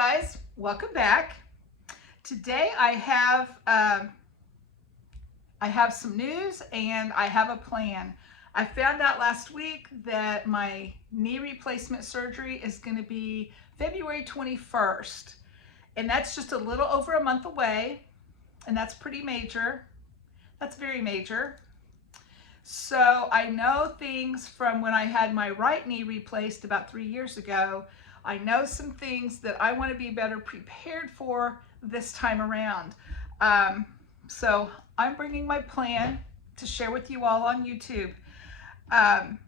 guys, welcome back. Today I have some news and I have a plan. I found out last week that my knee replacement surgery is going to be February 21st, and that's just a little over a month away, and that's pretty major. That's very major. So I know things from when I had my right knee replaced about 3 years ago. I know some things that I want to be better prepared for this time around. So I'm bringing my plan to share with you all on YouTube. Um,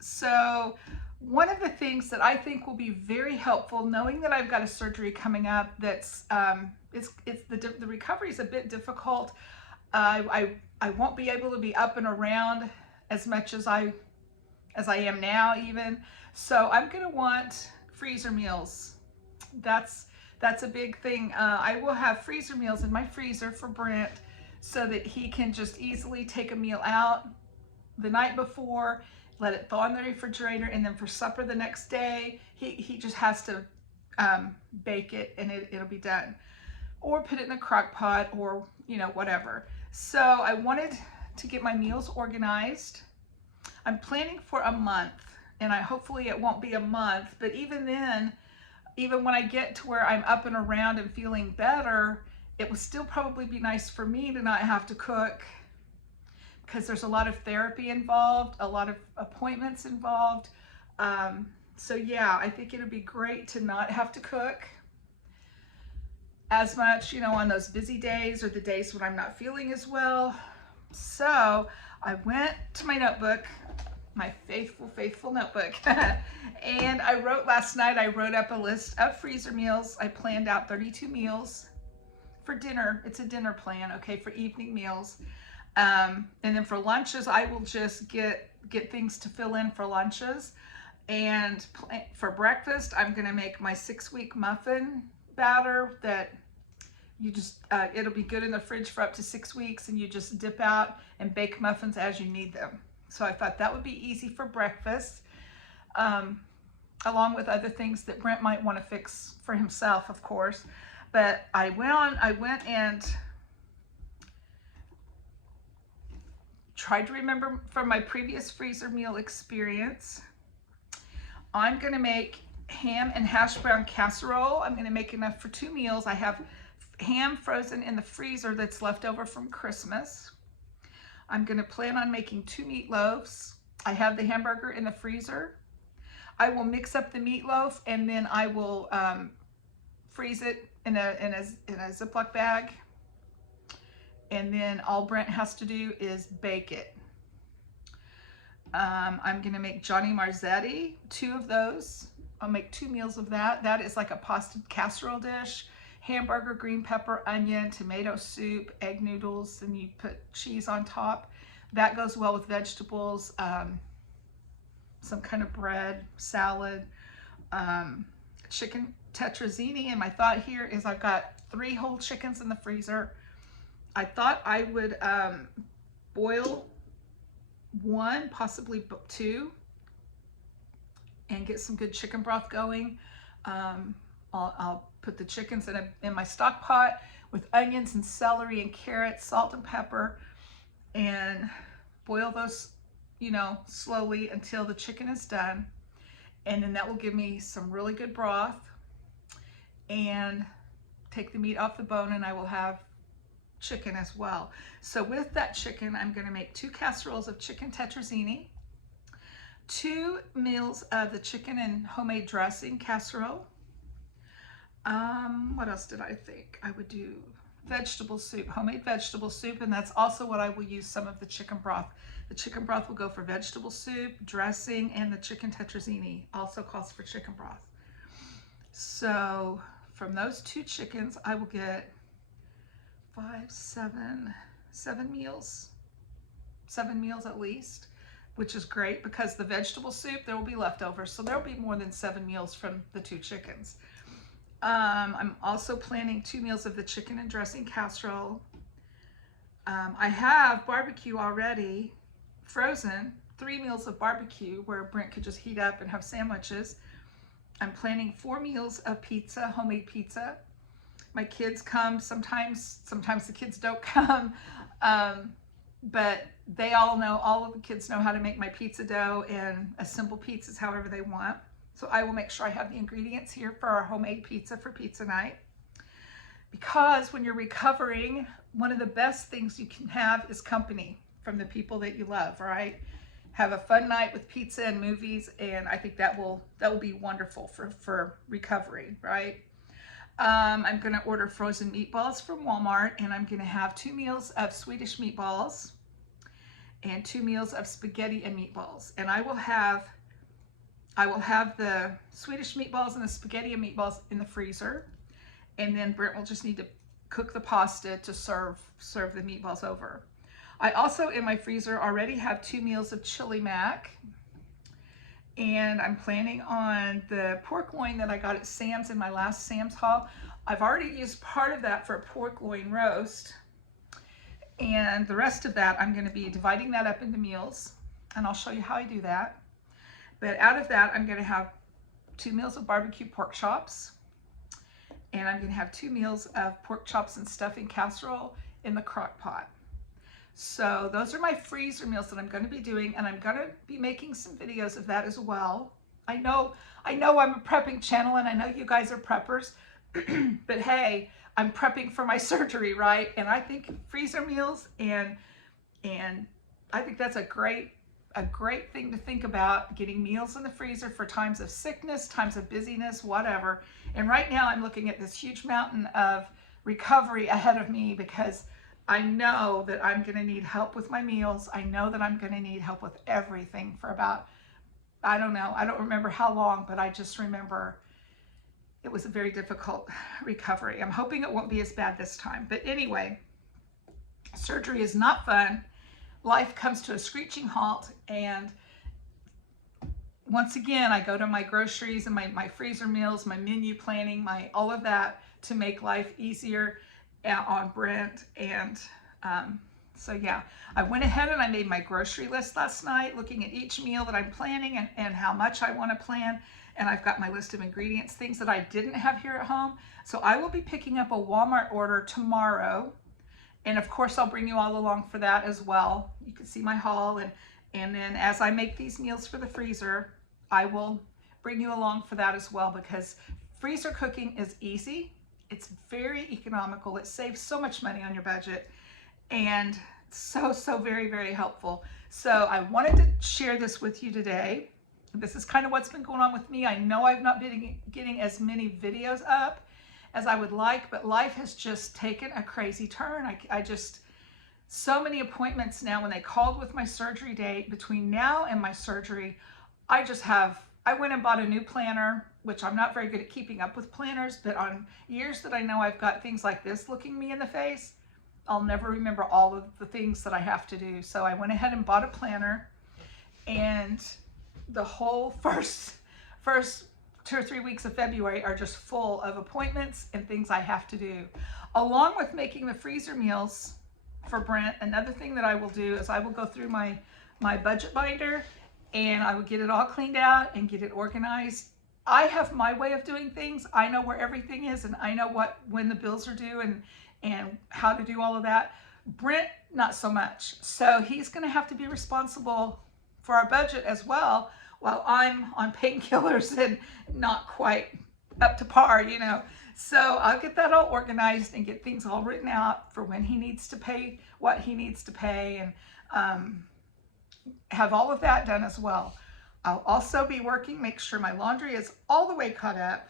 so one of the things that I think will be very helpful, knowing that I've got a surgery coming up that's the recovery is a bit difficult. I won't be able to be up and around as much as I am now even. So I'm gonna want freezer meals. That's a big thing. I will have freezer meals in my freezer for Brent so that he can just easily take a meal out the night before, let it thaw in the refrigerator, and then for supper the next day, he just has to bake it and it'll be done. Or put it in a crock pot or, whatever. So I wanted to get my meals organized. I'm planning for a month, and hopefully it won't be a month, but even then, even when I get to where I'm up and around and feeling better, it would still probably be nice for me to not have to cook, because there's a lot of therapy involved, a lot of appointments involved. So yeah, I think it'd be great to not have to cook as much, on those busy days or the days when I'm not feeling as well. So I went to my notebook, my faithful notebook, and I wrote last night, I wrote up a list of freezer meals. I planned out 32 meals for dinner. It's a dinner plan, okay, for evening meals. And then for lunches, I will just get things to fill in for lunches. And for breakfast, I'm gonna make my 6-week muffin batter that you just, it'll be good in the fridge for up to 6 weeks, and you just dip out and bake muffins as you need them. So I thought that would be easy for breakfast, along with other things that Brent might want to fix for himself, of course. But I went and tried to remember from my previous freezer meal experience. I'm going to make ham and hash brown casserole. I'm going to make enough for 2 meals. I have ham frozen in the freezer that's left over from Christmas. I'm going to plan on making 2 meatloaves. I have the hamburger in the freezer. I will mix up the meatloaf, and then I will freeze it in a Ziploc bag. And then all Brent has to do is bake it. I'm going to make Johnny Marzetti, 2 of those. I'll make 2 meals of that. That is like a pasta casserole dish. Hamburger, green pepper, onion, tomato soup, egg noodles, and you put cheese on top. That goes well with vegetables, some kind of bread, salad, chicken tetrazzini. And my thought here is I've got 3 whole chickens in the freezer. I thought I would boil 1, possibly 2, and get some good chicken broth going. I'll put the chickens in my stock pot with onions and celery and carrots, salt and pepper, and boil those, slowly until the chicken is done. And then that will give me some really good broth, and take the meat off the bone, and I will have chicken as well. So with that chicken, I'm going to make 2 casseroles of chicken tetrazzini, 2 meals of the chicken and homemade dressing casserole. What else did I think I would do? Vegetable soup, homemade vegetable soup, and that's also what I will use some of the chicken broth. The chicken broth will go for vegetable soup, dressing, and the chicken tetrazzini also calls for chicken broth. So from those 2 chickens, I will get 7 meals, 7 meals at least, which is great because the vegetable soup, there will be leftovers. So there will be more than 7 meals from the 2 chickens. I'm also planning 2 meals of the chicken and dressing casserole. I have barbecue already frozen, 3 meals of barbecue where Brent could just heat up and have sandwiches. I'm planning 4 meals of pizza, homemade pizza. My kids come sometimes the kids don't come, but they all know, all of the kids know how to make my pizza dough and assemble pizzas however they want. So I will make sure I have the ingredients here for our homemade pizza for pizza night. Because when you're recovering, one of the best things you can have is company from the people that you love, right? Have a fun night with pizza and movies, and I think that will be wonderful for recovery, right? I'm gonna order frozen meatballs from Walmart, and I'm gonna have 2 meals of Swedish meatballs and 2 meals of spaghetti and meatballs. And I will have the Swedish meatballs and the spaghetti and meatballs in the freezer, and then Brent will just need to cook the pasta to serve the meatballs over. I also, in my freezer, already have 2 meals of chili mac, and I'm planning on the pork loin that I got at Sam's in my last Sam's haul. I've already used part of that for a pork loin roast, and the rest of that I'm going to be dividing that up into meals, and I'll show you how I do that. But out of that, I'm going to have 2 meals of barbecue pork chops, and I'm going to have 2 meals of pork chops and stuffing casserole in the crock pot. So those are my freezer meals that I'm going to be doing, and I'm going to be making some videos of that as well. I know I'm a prepping channel, and I know you guys are preppers, but hey, I'm prepping for my surgery, right? And I think freezer meals and I think that's a great thing to think about, getting meals in the freezer for times of sickness, times of busyness, whatever. And right now I'm looking at this huge mountain of recovery ahead of me, because I know that I'm going to need help with my meals. I know that I'm going to need help with everything for about, I don't know, I don't remember how long, but I just remember it was a very difficult recovery. I'm hoping it won't be as bad this time. But anyway, surgery is not fun. Life comes to a screeching halt, and once again, I go to my groceries and my freezer meals, my menu planning, all of that to make life easier on Brent. And so yeah, I went ahead and I made my grocery list last night, looking at each meal that I'm planning and how much I want to plan. And I've got my list of ingredients, things that I didn't have here at home. So I will be picking up a Walmart order tomorrow. And of course, I'll bring you all along for that as well. You can see my haul. And then as I make these meals for the freezer, I will bring you along for that as well, because freezer cooking is easy. It's very economical. It saves so much money on your budget, and so very, very helpful. So I wanted to share this with you today. This is kind of what's been going on with me. I know I've not been getting as many videos up as I would like, but life has just taken a crazy turn. I just, so many appointments now. When they called with my surgery date, between now and my surgery, I went and bought a new planner, which I'm not very good at keeping up with planners, but on years that I know I've got things like this looking me in the face, I'll never remember all of the things that I have to do. So I went ahead and bought a planner, and the whole first 2 or 3 weeks of February are just full of appointments and things I have to do. Along with making the freezer meals for Brent, another thing that I will do is I will go through my budget binder, and I will get it all cleaned out and get it organized. I have my way of doing things. I know where everything is, and I know when the bills are due and how to do all of that. Brent, not so much. So he's going to have to be responsible for our budget as well, while I'm on painkillers and not quite up to par, you know. So I'll get that all organized and get things all written out for when he needs to pay, what he needs to pay, and have all of that done as well. I'll also be working, make sure my laundry is all the way caught up,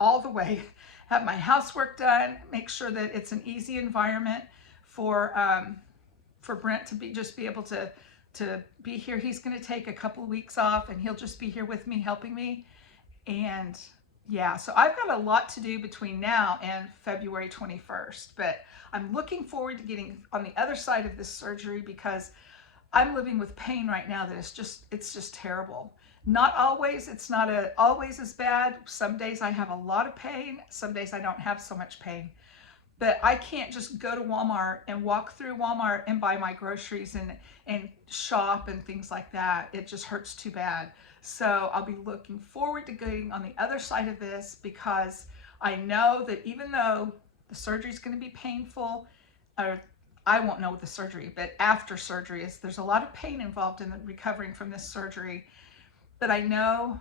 all the way, have my housework done, make sure that it's an easy environment for Brent to be able to be here. He's going to take a couple of weeks off, and he'll just be here with me, helping me. And yeah, so I've got a lot to do between now and February 21st, but I'm looking forward to getting on the other side of this surgery, because I'm living with pain right now that it's just terrible. Not always, it's not always as bad. Some days I have a lot of pain, some days I don't have so much pain. but I can't just go to Walmart and walk through Walmart and buy my groceries and shop and things like that. It just hurts too bad. So I'll be looking forward to getting on the other side of this, because I know that even though the surgery is going to be painful, or I won't know with the surgery, but after surgery, there's a lot of pain involved in the recovering from this surgery. But I know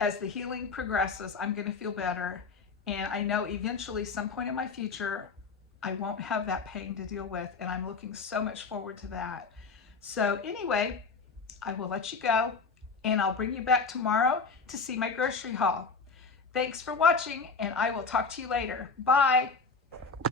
as the healing progresses, I'm going to feel better. And I know eventually, some point in my future, I won't have that pain to deal with. And I'm looking so much forward to that. So anyway, I will let you go, and I'll bring you back tomorrow to see my grocery haul. Thanks for watching, and I will talk to you later. Bye.